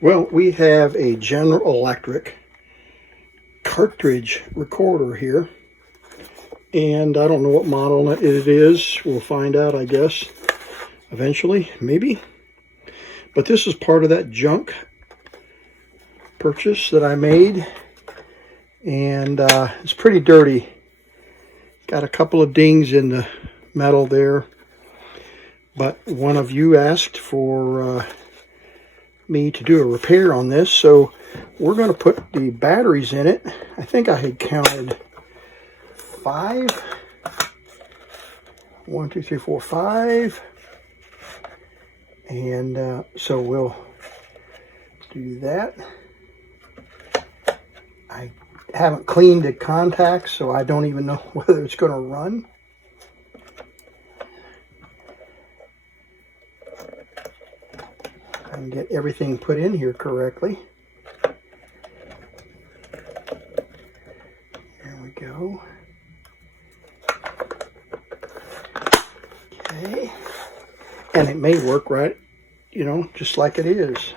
Well, we have a General Electric cartridge recorder here, and I don't know what model it is. We'll find out, I guess, eventually, maybe. But this is part of that junk purchase that I made, and it's pretty dirty. Got a couple of dings in the metal there, but one of you asked for me to do a repair on this, so we're going to put the batteries in it. I think I had counted 5. 1, 2, 3, 4, 5, and so we'll do that. I haven't cleaned the contacts, so I don't even know whether it's going to run. And get everything put in here correctly. There we go. Okay. And it may work right, you know, just like it is.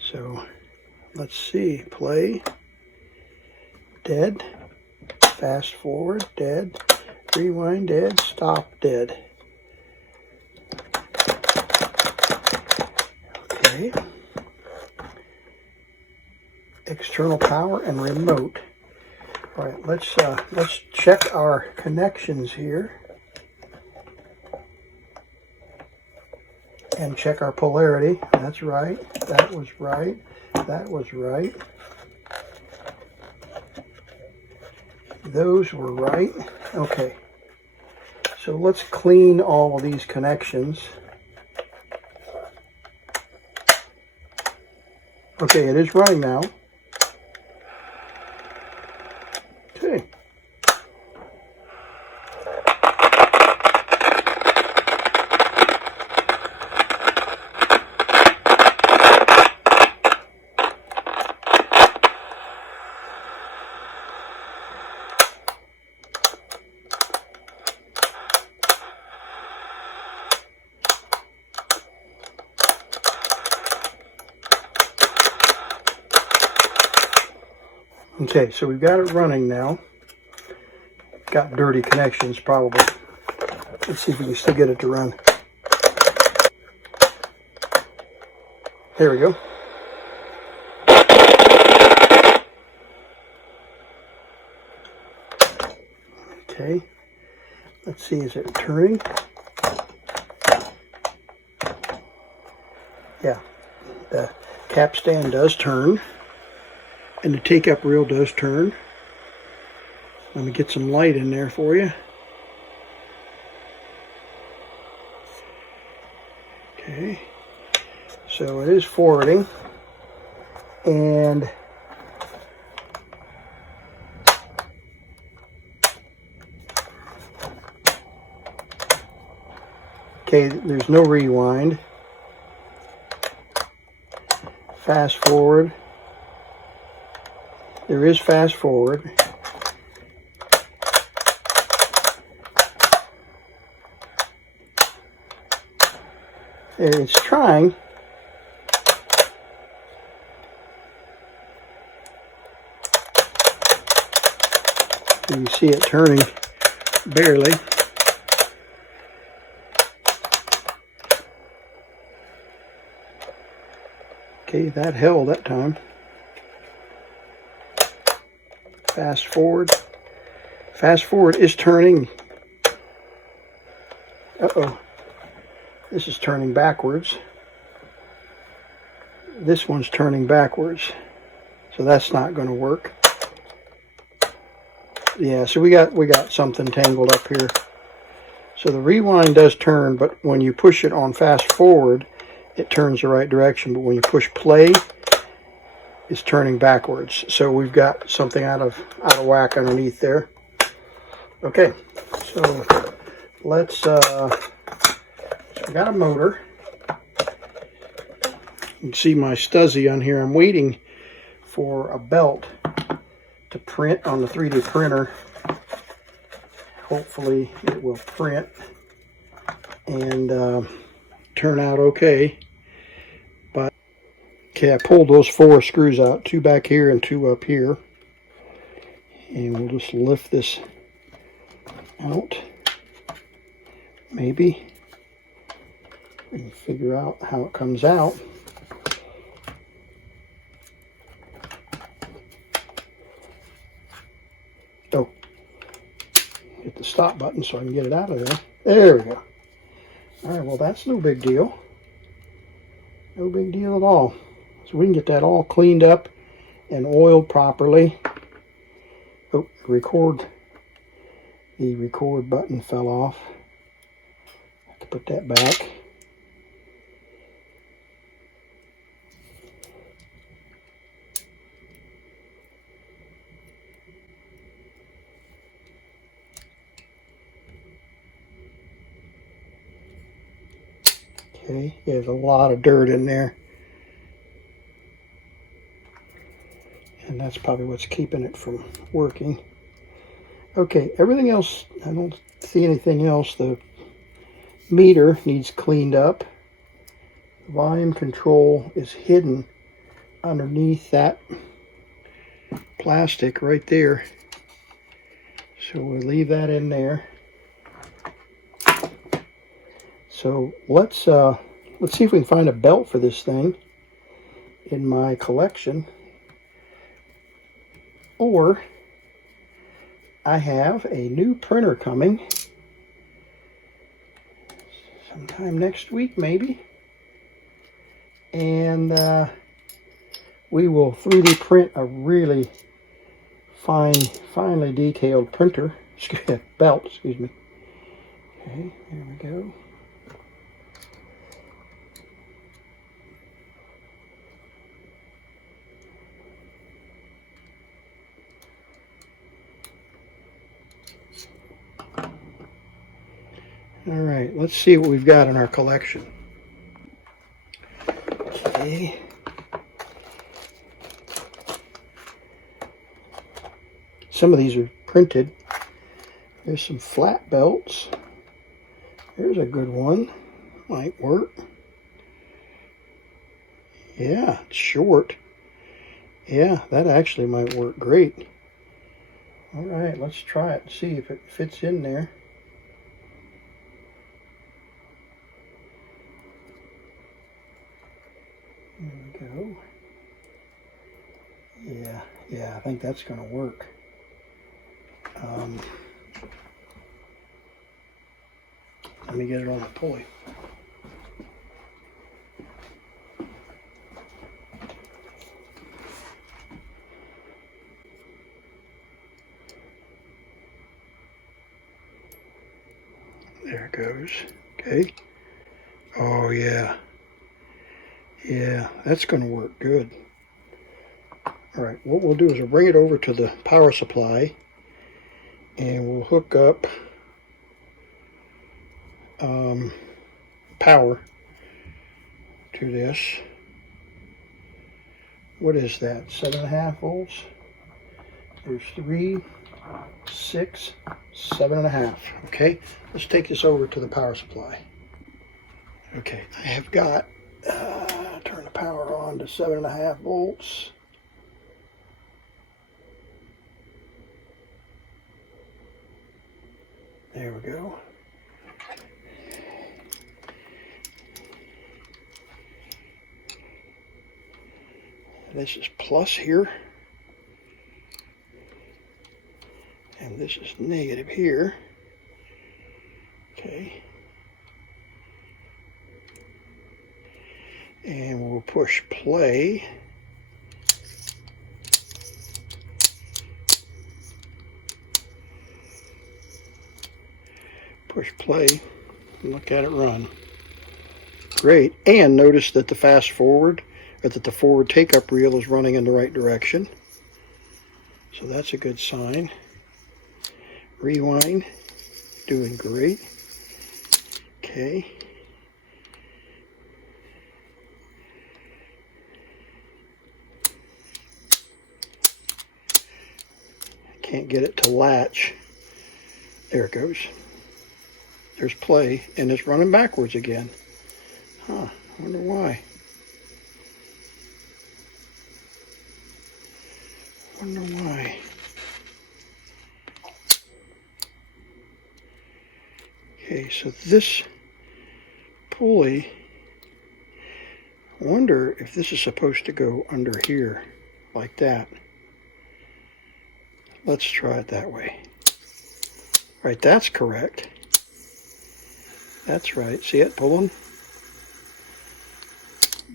So let's see. Play. Dead. Fast forward. Dead. Rewind. Dead. Stop. Dead. Okay. External power and remote. All right, let's check our connections here and check our polarity. That's right. That was right. That was right. Those were right. Okay. So let's clean all of these connections. Okay, it is running now. Okay. Okay, so we've got it running now. Got dirty connections probably. Let's see if we can still get it to run. There we go. Okay, let's see, is it turning? Yeah, the capstan does turn. And the take-up reel does turn. Let me get some light in there for you. Okay. So it is forwarding. And okay, there's no rewind. Fast forward. There is fast forward. It's trying. You see it turning barely. Okay, that held that time. Fast forward. Fast forward is turning. Uh-oh. This is turning backwards. This one's turning backwards. So that's not going to work. Yeah, so we got something tangled up here. So the rewind does turn, but when you push it on fast forward, it turns the right direction. But when you push play, it's turning backwards. So we've got something out of whack underneath there. Okay, so let's I got a motor. You can see my STUSY on here. I'm waiting for a belt to print on the 3D printer. Hopefully it will print and turn out okay. But Okay, I pulled those 4 screws out, 2 back here and 2 up here. And we'll just lift this out. Maybe we can figure out how it comes out. Oh, hit the stop button so I can get it out of there. There we go. All right, well, that's no big deal. No big deal at all. So we can get that all cleaned up and oiled properly. Oh, the record button fell off. I have to put that back. Okay, there's a lot of dirt in there. And that's probably what's keeping it from working. Okay, everything else, I don't see anything else. The meter needs cleaned up. The volume control is hidden underneath that plastic right there. So we'll leave that in there. So let's see if we can find a belt for this thing in my collection. Or I have a new printer coming sometime next week, maybe. And we will 3D print a really finely detailed belt, excuse me. Okay, there we go. All right, let's see what we've got in our collection. Okay. Some of these are printed. There's some flat belts. There's a good one. Might work. Yeah, it's short. Yeah, that actually might work great. All right, let's try it and see if it fits in there. There we go. Yeah, I think that's going to work. Let me get it on the pulley. There it goes. Okay. Oh, yeah. Yeah, that's going to work good. All right, what we'll do is we'll bring it over to the power supply and we'll hook up power to this. What is that? 7.5 volts? There's 3, 6, 7.5. Okay, let's take this over to the power supply. Okay, I have got turn the power on to 7.5 volts. There we go. This is plus here. And this is negative here. Okay. And we'll push play. Push play and look at it run. Great. And notice that the fast forward, or that the forward take-up reel is running in the right direction. So that's a good sign. Rewind, doing great. Okay. Can't get it to latch. There it goes. There's play, and it's running backwards again. Huh, I wonder why. Wonder why. Okay, so this pulley, I wonder if this is supposed to go under here, like that. Let's try it that way. Right, that's correct. That's right. See it pulling?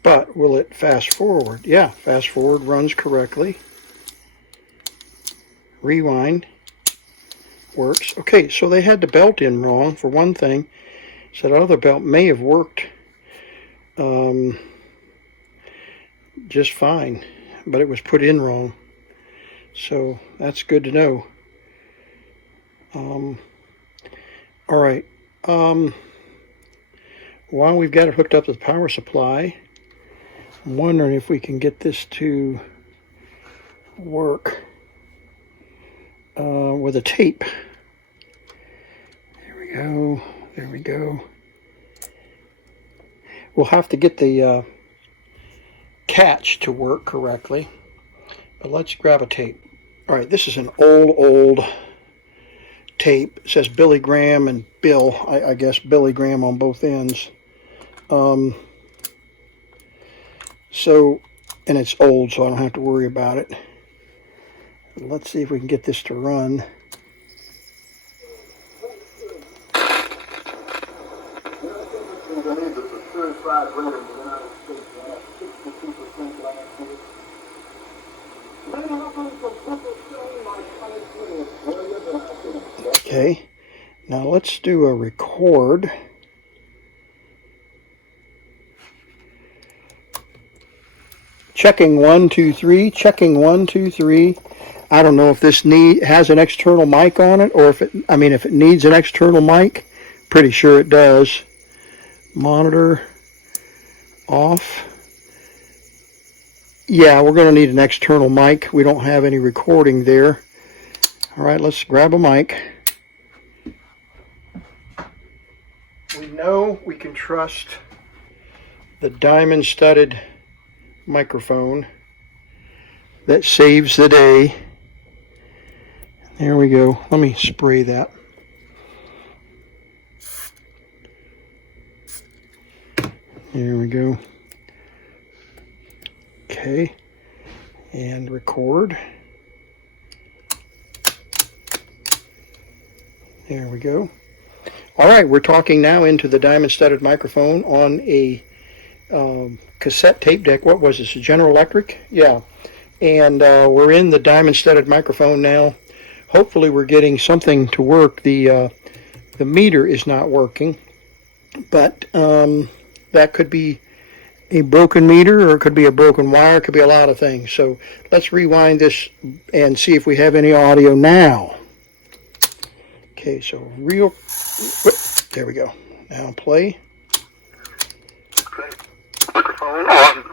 But will it fast forward? Yeah, fast forward runs correctly. Rewind works. Okay, so they had the belt in wrong for one thing. So that other belt may have worked just fine, but it was put in wrong. So that's good to know. All right. While we've got it hooked up to the power supply, I'm wondering if we can get this to work with a tape. There we go. There we go. We'll have to get the catch to work correctly. But let's grab a tape. All right, this is an old tape. It says Billy Graham and Bill. I guess Billy Graham on both ends. And it's old, so I don't have to worry about it. Let's see if we can get this to run. Okay, now let's do a record. Checking 1, 2, 3. Checking 1, 2, 3. I don't know if this has an external mic on it, or if it needs an external mic. Pretty sure it does. Monitor off. Yeah, we're going to need an external mic. We don't have any recording there. All right, let's grab a mic. We know we can trust the diamond-studded microphone that saves the day. There we go. Let me spray that. There we go. Okay, and record. There we go. All right, we're talking now into the diamond-studded microphone on a cassette tape deck. What was this, a General Electric? Yeah. And we're in the diamond-studded microphone now. Hopefully we're getting something to work. The meter is not working, but that could be a broken meter, or it could be a broken wire. It could be a lot of things. So let's rewind this and see if we have any audio now. Okay, so there we go. Now play. Microphone on.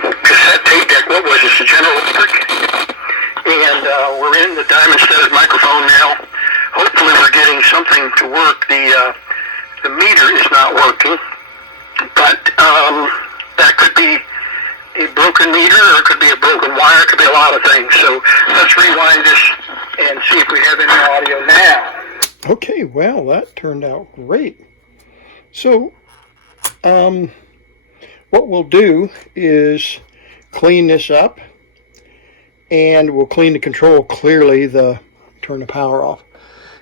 Cassette tape deck. What was this? A General Electric. And we're in the diamond-studded microphone now. Hopefully we're getting something to work. The meter is not working, but that could be a broken meter, or it could be a broken wire. It could be a lot of things. So let's rewind this and see if we have any audio now. Okay, well, that turned out great. So what we'll do is clean this up, and we'll clean the control. Clearly turn the power off.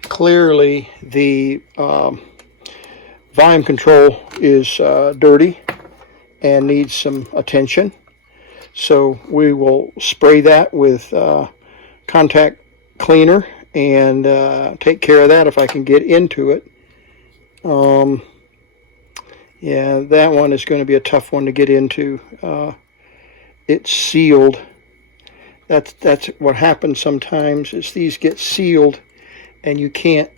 Clearly the volume control is dirty and needs some attention. So we will spray that with contact cleaner and take care of that if I can get into it. Yeah, that one is going to be a tough one to get into. It's sealed. That's what happens sometimes, is these get sealed and you can't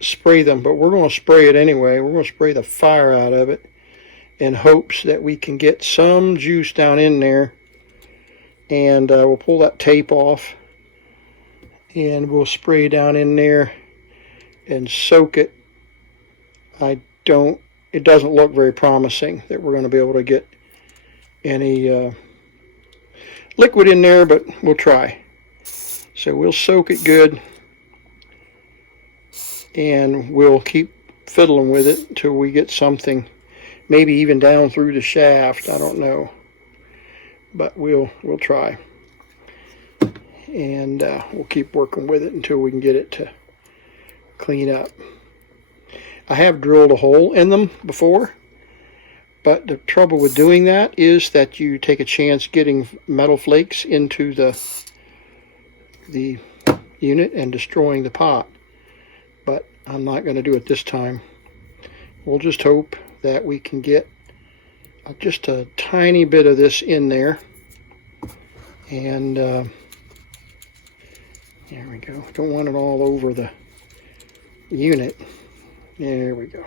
spray them, but we're going to spray it anyway. We're going to spray the fire out of it in hopes that we can get some juice down in there. And we'll pull that tape off and we'll spray down in there and soak it. It doesn't look very promising that we're going to be able to get any liquid in there, but we'll try. So we'll soak it good, and we'll keep fiddling with it until we get something, maybe even down through the shaft. I don't know, but we'll try, and we'll keep working with it until we can get it to clean up. I have drilled a hole in them before, but the trouble with doing that is that you take a chance getting metal flakes into the unit and destroying the pot. But I'm not going to do it this time. We'll just hope that we can get just a tiny bit of this in there. And there we go. Don't want it all over the unit. There we go.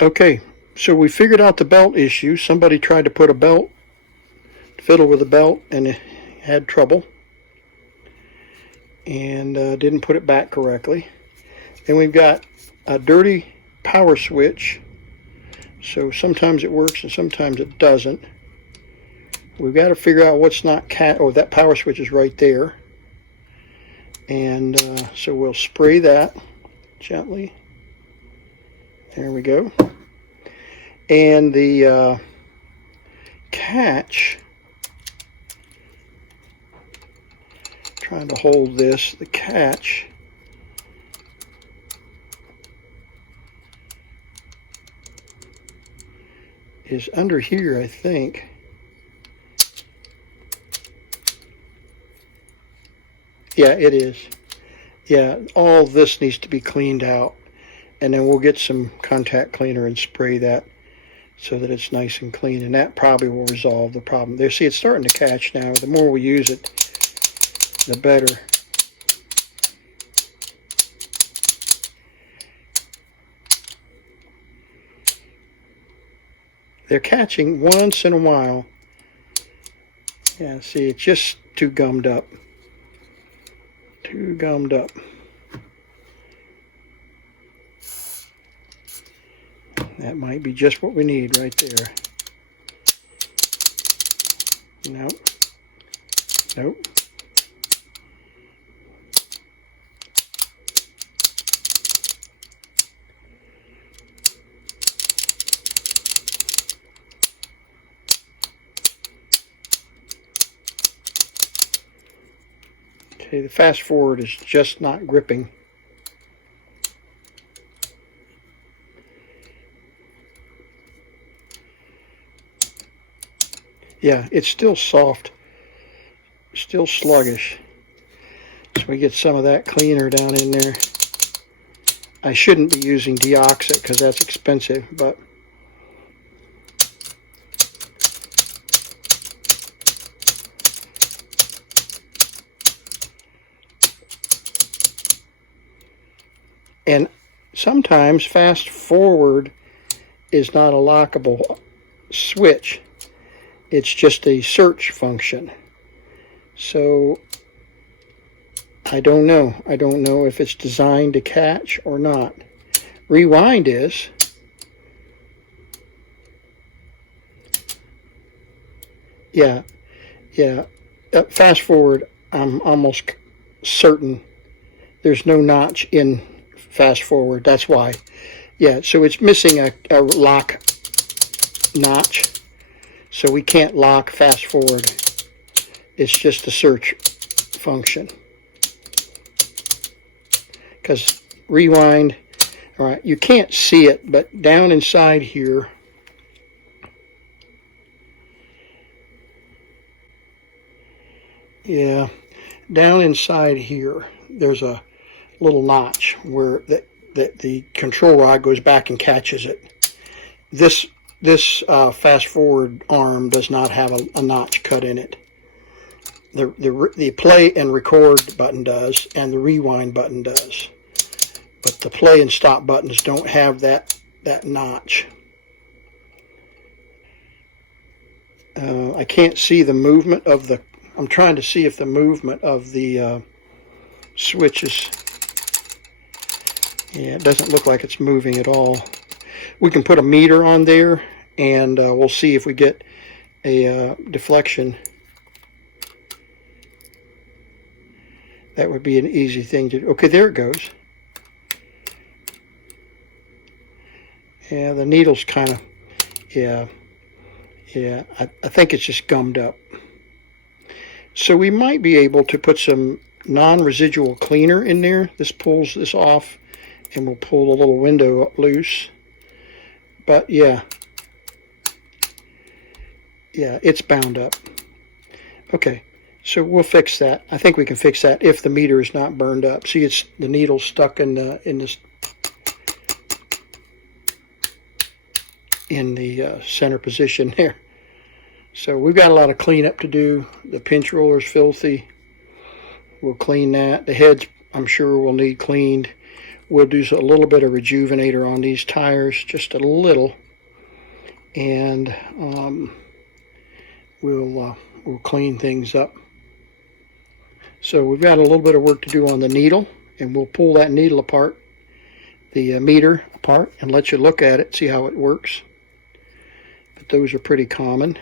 Okay, so we figured out the belt issue. Somebody tried to put a belt, fiddle with a belt, and it had trouble, and didn't put it back correctly. Then we've got a dirty power switch, so sometimes it works and sometimes it doesn't. We've got to figure out what's not that power switch is right there, and so we'll spray that gently. There we go. And the catch, trying to hold this, the catch is under here, I think. Yeah, it is. Yeah, all this needs to be cleaned out. And then we'll get some contact cleaner and spray that so that it's nice and clean. And that probably will resolve the problem. There, see, it's starting to catch now. The more we use it, the better. They're catching once in a while. Yeah, see, it's just too gummed up. Too gummed up. That might be just what we need right there. Nope. Nope. Okay, the fast forward is just not gripping. Yeah, it's still soft, still sluggish. So we get some of that cleaner down in there. I shouldn't be using deoxit because that's expensive, but and sometimes fast forward is not a lockable switch. It's just a search function. So I don't know. I don't know if it's designed to catch or not. Rewind is. Yeah. Fast forward, I'm almost certain there's no notch in fast forward. That's why. Yeah, so it's missing a lock notch. So we can't lock fast forward. It's just a search function. Because rewind, all right, you can't see it, but down inside here, yeah, down inside here, there's a little notch where that the control rod goes back and catches it. This fast forward arm does not have a notch cut in it. The play and record button does, and the rewind button does. But the play and stop buttons don't have that notch. I can't see the movement of the. I'm trying to see if the movement of the switches. Yeah, it doesn't look like it's moving at all. We can put a meter on there, and we'll see if we get a deflection. That would be an easy thing to do. Okay, there it goes. Yeah, the needle's kind of, yeah, I think it's just gummed up. So we might be able to put some non-residual cleaner in there. This pulls this off, and we'll pull the little window loose. But yeah, it's bound up. Okay, so we'll fix that. I think we can fix that if the meter is not burned up. See, it's the needle stuck in this center position there. So we've got a lot of cleanup to do. The pinch roller's filthy. We'll clean that. The heads, I'm sure, will need cleaned. We'll do a little bit of rejuvenator on these tires, just a little, and we'll clean things up. So we've got a little bit of work to do on the needle, and we'll pull that needle apart, the meter apart, and let you look at it, see how it works. But those are pretty common.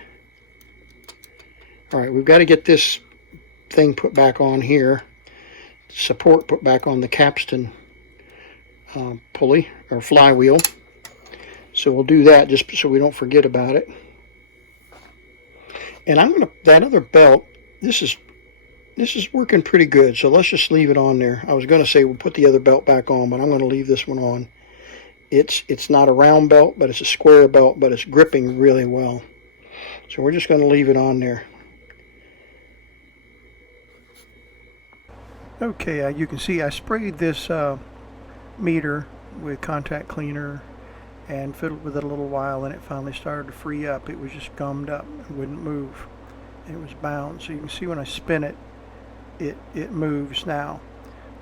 All right, we've got to get this thing put back on here, support put back on the capstan pulley or flywheel. So we'll do that just so we don't forget about it. And I'm gonna, that other belt, this is working pretty good, so let's just leave it on there. I was gonna say we'll put the other belt back on, but I'm gonna leave this one on. It's not a round belt, but it's a square belt, but it's gripping really well. So we're just gonna leave it on there. Okay, you can see I sprayed this meter with contact cleaner and fiddled with it a little while, and it finally started to free up. It was just gummed up and wouldn't move, and it was bound. So you can see when I spin it, it moves now.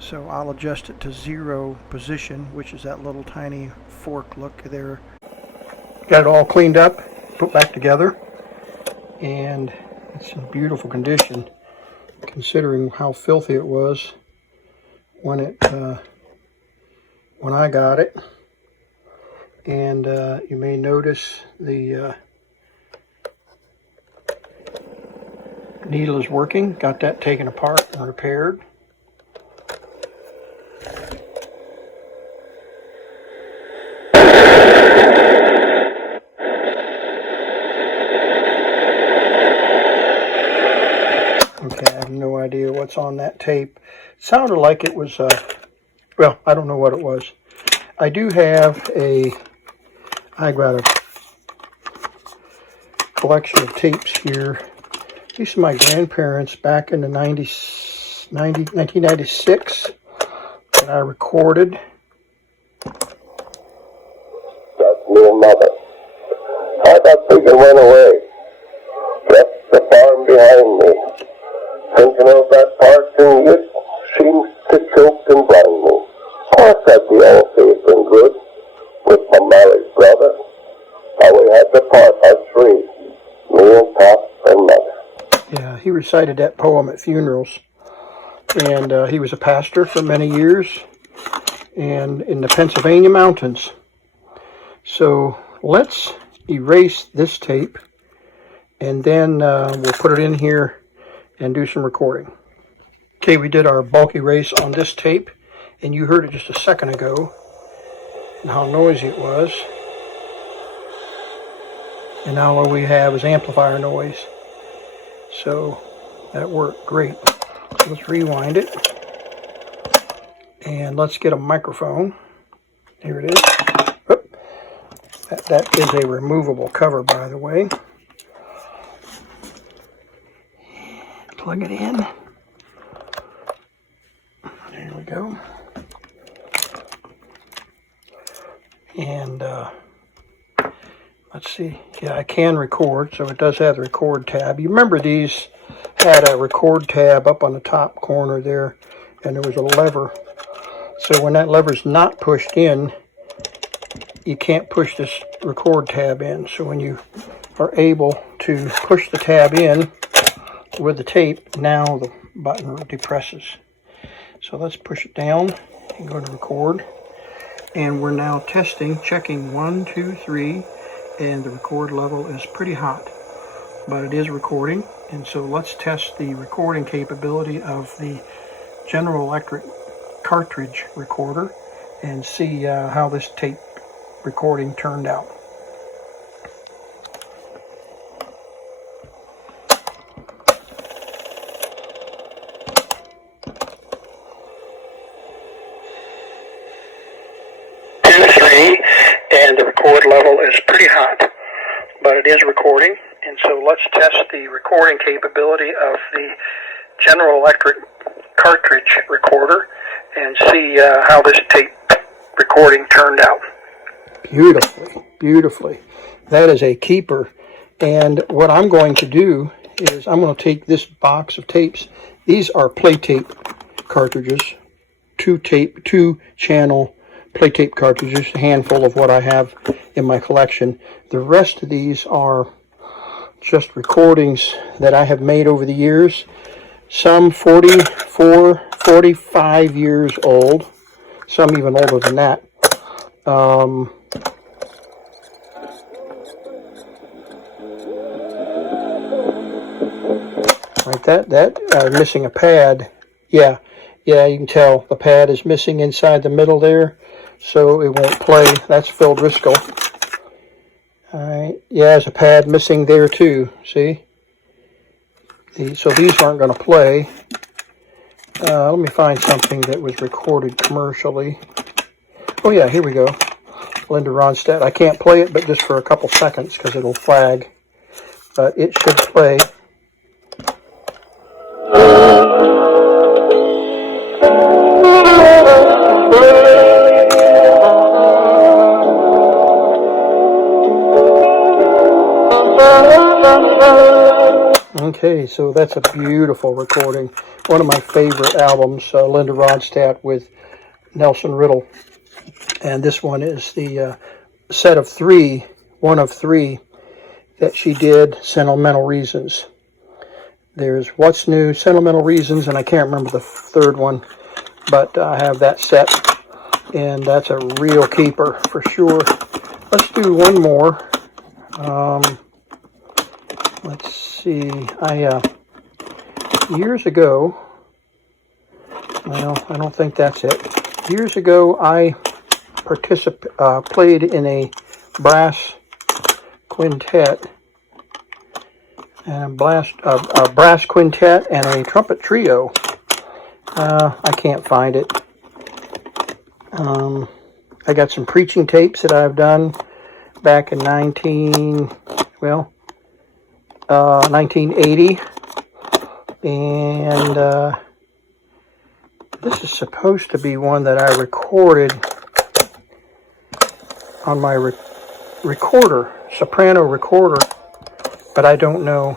So I'll adjust it to 0 position, which is that little tiny fork look there. Got it all cleaned up, put back together, and it's in beautiful condition considering how filthy it was when I got it. And you may notice the needle is working. Got that taken apart and repaired. Okay, I have no idea what's on that tape. It sounded like it was, well, I don't know what it was. I do have I got a collection of tapes here. These are my grandparents back in the 1996 that I recorded. That's me and mother. I got big and went away. Left the farm behind me. Thinking of that parting, it seems to choke and blind me. I said the old faith and good with my married brother. How we had to part us three, me and Pop and Mother. Yeah, he recited that poem at funerals. And he was a pastor for many years and in the Pennsylvania mountains. So let's erase this tape, and then we'll put it in here and do some recording. Okay, we did our bulk erase on this tape, and you heard it just a second ago and how noisy it was. And now all we have is amplifier noise. So that worked great. So let's rewind it. And let's get a microphone. Here it is. Oop. That is a removable cover, by the way. Plug it in. There we go. And let's see. Yeah, I can record, so it does have the record tab. You remember these had a record tab up on the top corner there, and there was a lever. So when that lever's not pushed in, you can't push this record tab in. So when you are able to push the tab in with the tape, now the button depresses. So let's push it down and go to record. And we're now testing, checking 1, 2, 3, and the record level is pretty hot, but it is recording. And so let's test the recording capability of the General Electric cartridge recorder and see how this tape recording turned out. And the record level is pretty hot, but it is recording. And so let's test the recording capability of the General Electric cartridge recorder and see how this tape recording turned out. Beautifully, beautifully. That is a keeper. And what I'm going to do is I'm going to take this box of tapes. These are play tape cartridges, two channel play tape cartridges, a handful of what I have in my collection. The rest of these are just recordings that I have made over the years. Some 44, 45 years old, some even older than that. Like that missing a pad. Yeah, you can tell the pad is missing inside the middle there, so it won't play. That's Phil Driscoll. Alright, yeah, there's a pad missing there too, see? So these aren't going to play. Let me find something that was recorded commercially. Oh yeah, here we go. Linda Ronstadt. I can't play it, but just for a couple seconds because it'll flag. But it should play. Okay, so that's a beautiful recording. One of my favorite albums, Linda Ronstadt with Nelson Riddle. And this one is the set of three, one of three that she did, Sentimental Reasons. There's What's New, Sentimental Reasons, and I can't remember the third one, but I have that set, and that's a real keeper for sure. Let's do one more. Let's see, years ago, well, I don't think that's it. Years ago, I played in a brass quintet, and a brass quintet and a trumpet trio. I can't find it. I got some preaching tapes that I've done back in 1980, and this is supposed to be one that I recorded on my recorder, soprano recorder, but I don't know.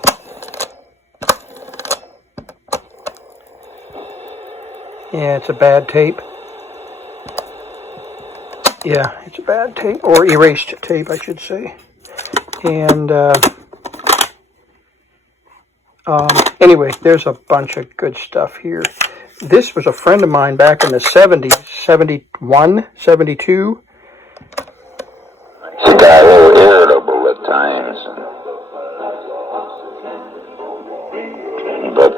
Yeah, it's a bad tape. Yeah, it's a bad tape, or erased tape, I should say. And anyway, there's a bunch of good stuff here. This was a friend of mine back in the 70s, 71, 72. She got a little irritable at times. But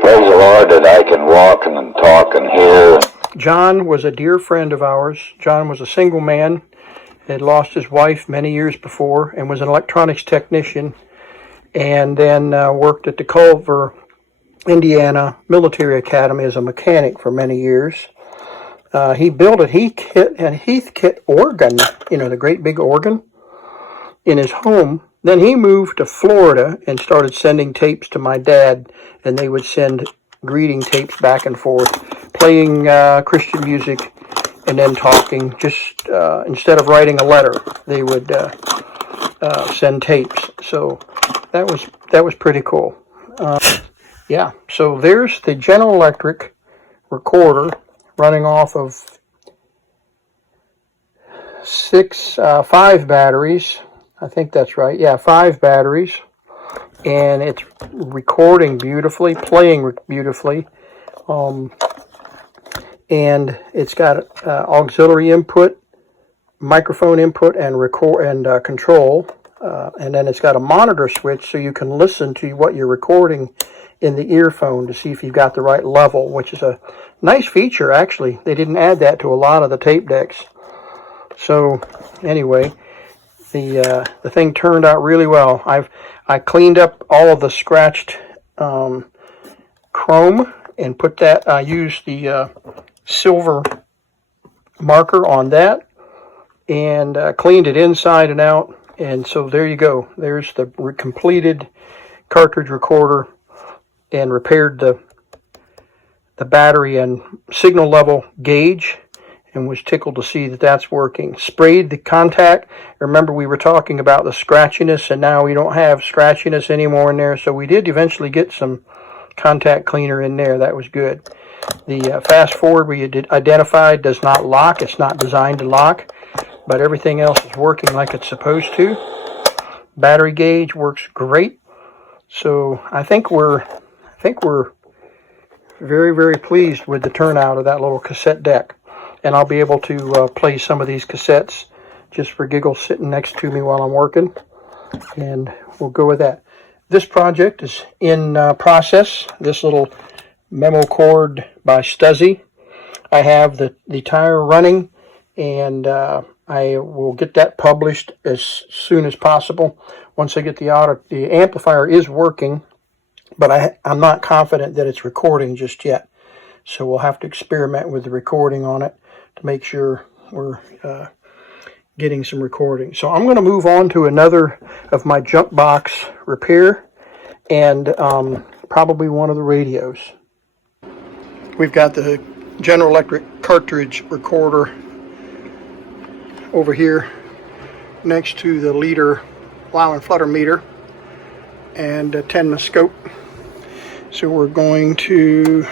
praise the Lord that I can walk and talk and hear. John was a dear friend of ours. John was a single man, had lost his wife many years before, and was an electronics technician, and then worked at the Culver, Indiana Military Academy as a mechanic for many years. He built a Heathkit organ, the great big organ, in his home. Then he moved to Florida and started sending tapes to my dad, and they would send greeting tapes back and forth, playing Christian music and then talking. Just instead of writing a letter, they would send tapes. So that was pretty cool. Yeah, so there's the General Electric recorder running off of 5 batteries. I think that's right. Yeah, 5 batteries. And it's recording beautifully, playing beautifully. And and it's got auxiliary input, microphone input, and record and control, and then it's got a monitor switch so you can listen to what you're recording in the earphone to see if you've got the right level, which is a nice feature. Actually, they didn't add that to a lot of the tape decks. So anyway, the thing turned out really well. I cleaned up all of the scratched chrome and put that. I used the silver marker on that and cleaned it inside and out. And so there you go. There's the completed cartridge recorder, and repaired the battery and signal level gauge, and was tickled to see that that's working. Sprayed the contact. Remember, we were talking about the scratchiness, and now we don't have scratchiness anymore in there. So we did eventually get some contact cleaner in there. That was good. The fast forward we identified does not lock. It's not designed to lock, but everything else is working like it's supposed to. Battery gauge works great. So I think we're very, very pleased with the turnout of that little cassette deck. And I'll be able to play some of these cassettes just for giggles sitting next to me while I'm working. And we'll go with that. This project is in process. This little memo cord by Stuzzy. I have the tire running, and I will get that published as soon as possible. Once I get the amplifier is working, but I'm not confident that it's recording just yet. So we'll have to experiment with the recording on it to make sure we're getting some recording. So I'm going to move on to another of my junk box repair, and probably one of the radios. We've got the General Electric cartridge recorder over here next to the leader wow and flutter meter and attendoscope. So we're going to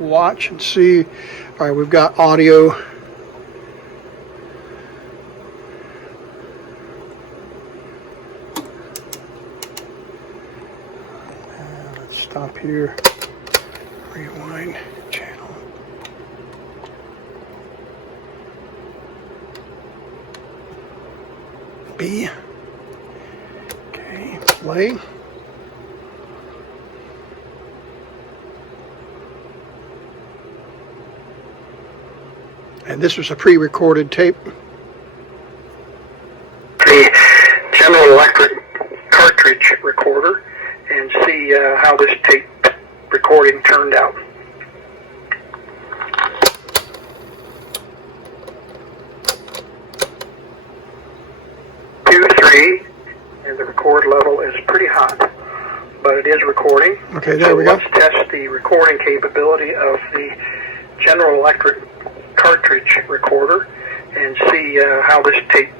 watch and see. All right, we've got audio. Let's stop here. Rewind channel. B. Okay, play. And this was a pre-recorded tape. The General Electric cartridge recorder, and see how this tape recording turned out. 2-3, and the record level is pretty hot, but it is recording. Okay, there we go. Let's test the recording capability of the General Electric cartridge recorder and see how this tape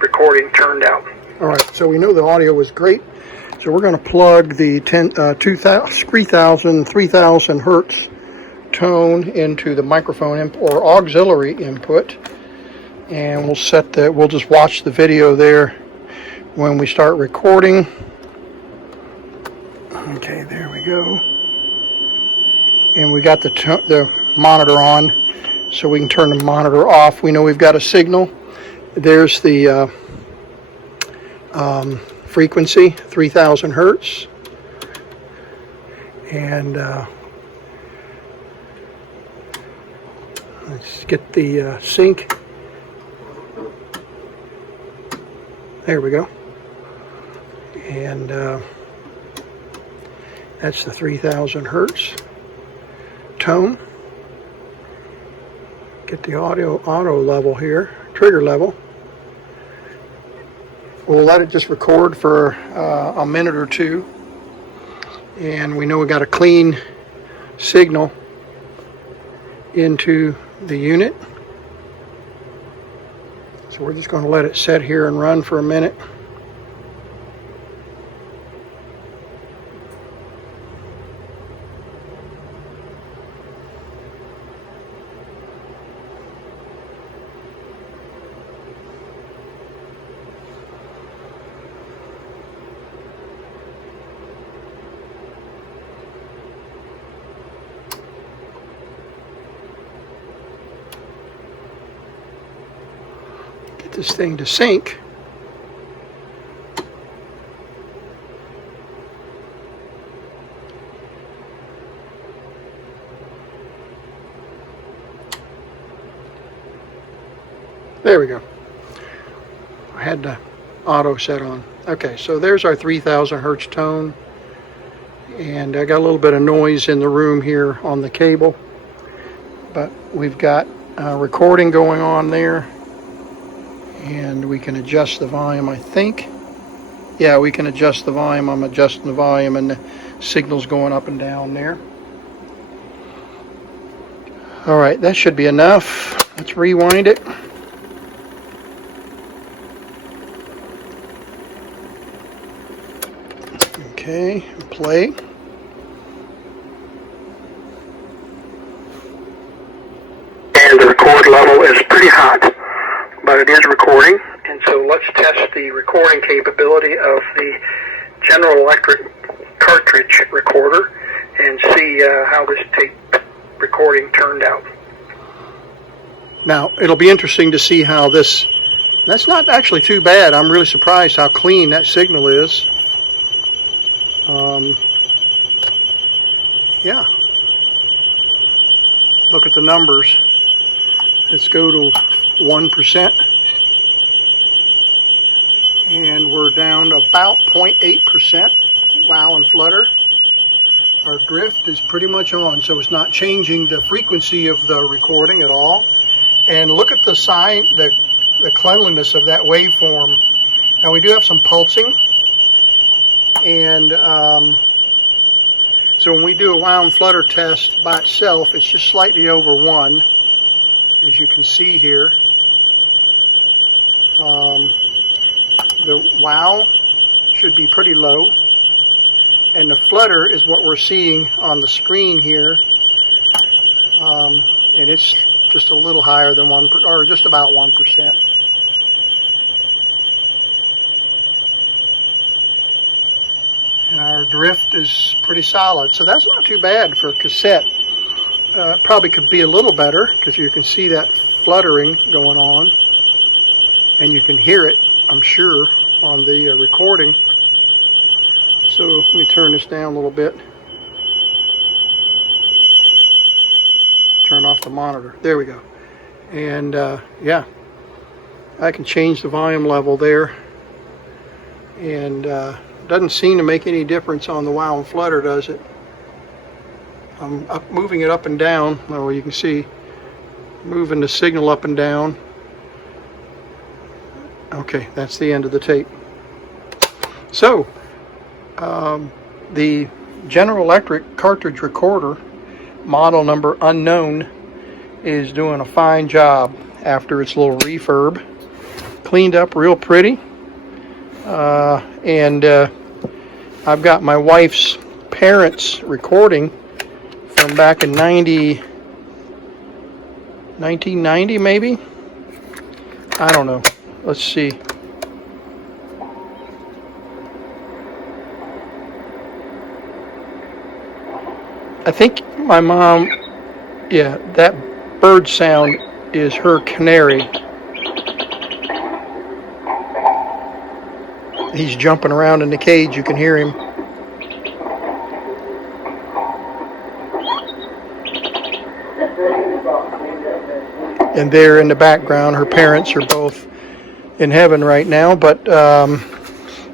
recording turned out. All right, so we know the audio was great, so we're going to plug the 3000 hertz tone into the microphone or auxiliary input, and we'll just watch the video there when we start recording. Okay, there we go, and we got the monitor on, so we can turn the monitor off. We know we've got a signal. There's the frequency, 3000 hertz, and let's get the sync. There we go, and that's the 3000 hertz tone. Get the auto level here, trigger level. We'll let it just record for a minute or two, and we know we got a clean signal into the unit. So we're just going to let it sit here and run for a minute. get this thing to sync. There we go. I had the auto set on. Okay, so there's our 3000 hertz tone. And I got a little bit of noise in the room here on the cable. But we've got recording going on there. And we can adjust the volume, I think. Yeah, we can adjust the volume. I'm adjusting the volume and the signal's going up and down there. All right, that should be enough. Let's rewind it. Okay, play. And the record level is pretty hot, but it is recording. And so let's test the recording capability of the General Electric cartridge recorder and see how this tape recording turned out. Now, it'll be interesting to see how this, that's not actually too bad. I'm really surprised how clean that signal is. Yeah, look at the numbers. Let's go to 1%, and we're down to about 0.8% wow and flutter. Our drift is pretty much on, so it's not changing the frequency of the recording at all. And look at the sign, the cleanliness of that waveform. Now we do have some pulsing. And so when we do a wow and flutter test by itself, it's just slightly over 1, as you can see here. The wow should be pretty low, and the flutter is what we're seeing on the screen here, and it's just a little higher than 1, or just about 1%. And our drift is pretty solid, so that's not too bad for cassette. Probably could be a little better, because you can see that fluttering going on, and you can hear it, I'm sure, on the recording. So let me turn this down a little bit. Turn off the monitor. There we go. And yeah, I can change the volume level there, and doesn't seem to make any difference on the wow and flutter, does it? I'm moving it up and down. Well, you can see moving the signal up and down. Okay, that's the end of the tape. So the General Electric cartridge recorder, model number unknown, is doing a fine job after its little refurb. Cleaned up real pretty. And I've got my wife's parents' recording from back in 1990 maybe? I don't know. Let's see. I think my mom, yeah, that bird sound is her canary. He's jumping around in the cage, you can hear him. And there in the background, her parents are both in heaven right now, but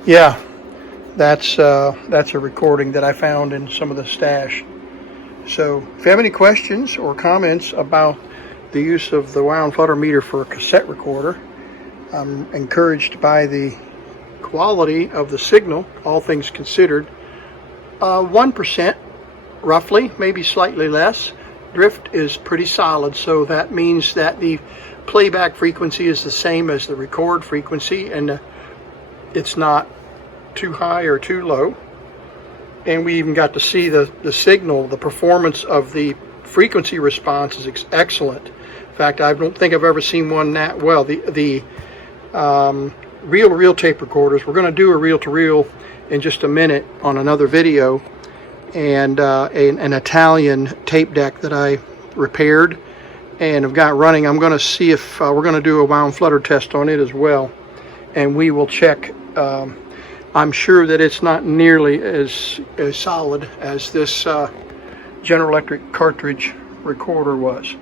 yeah, that's a recording that I found in some of the stash. So if you have any questions or comments about the use of the wow and flutter meter for a cassette recorder, I'm encouraged by the quality of the signal, all things considered. 1% roughly, maybe slightly less. Drift is pretty solid, so that means that the playback frequency is the same as the record frequency, and it's not too high or too low. And we even got to see the signal, the performance of the frequency response is excellent. In fact, I don't think I've ever seen one that well. The reel-to-reel tape recorders, we're going to do a reel-to-reel in just a minute on another video, and an Italian tape deck that I repaired and have got running. I'm going to see if we're going to do a wound flutter test on it as well, and we will check. I'm sure that it's not nearly as solid as this General Electric cartridge recorder was.